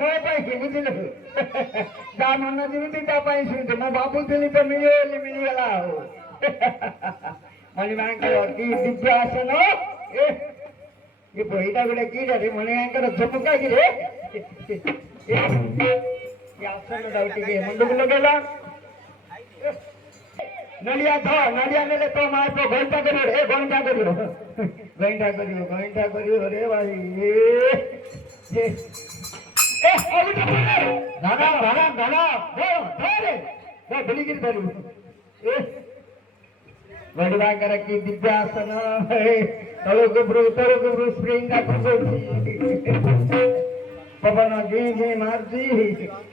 ମୋ ପାଇଁ ବୁଝିଲୁ ତା ମନ ଯେମିତି ତା ପାଇଁ ଶୁଣୁଛୁ ମୁଁ ଭାବୁଥିଲି ତ ମିଳିଗଲି ମିଳିଗଲା ଆଉ ମଣିମାଙ୍କର କି ଦିବ୍ୟ ଆସନ ଏ ବହିଟା ଗୋଟେ କି ରେ ମଣିମାଙ୍କର ଝମୁକା କି ରେ ଆସନଟାକୁ ଟିକେ ମୁଣ୍ଡକୁ ଲଗେଇଲା नलिया था नलिया ने तो मार को घंटा करियो रे घंटा करियो रे भाई ये ए अभी गाना गाना गाना वो रे वो बिलिगिर करू ए वडवा कर की दिव्यासन तळो गुब्रु स्प्रिंग का कुसोची पवन जी मारजी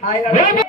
हाय हां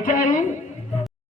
चारी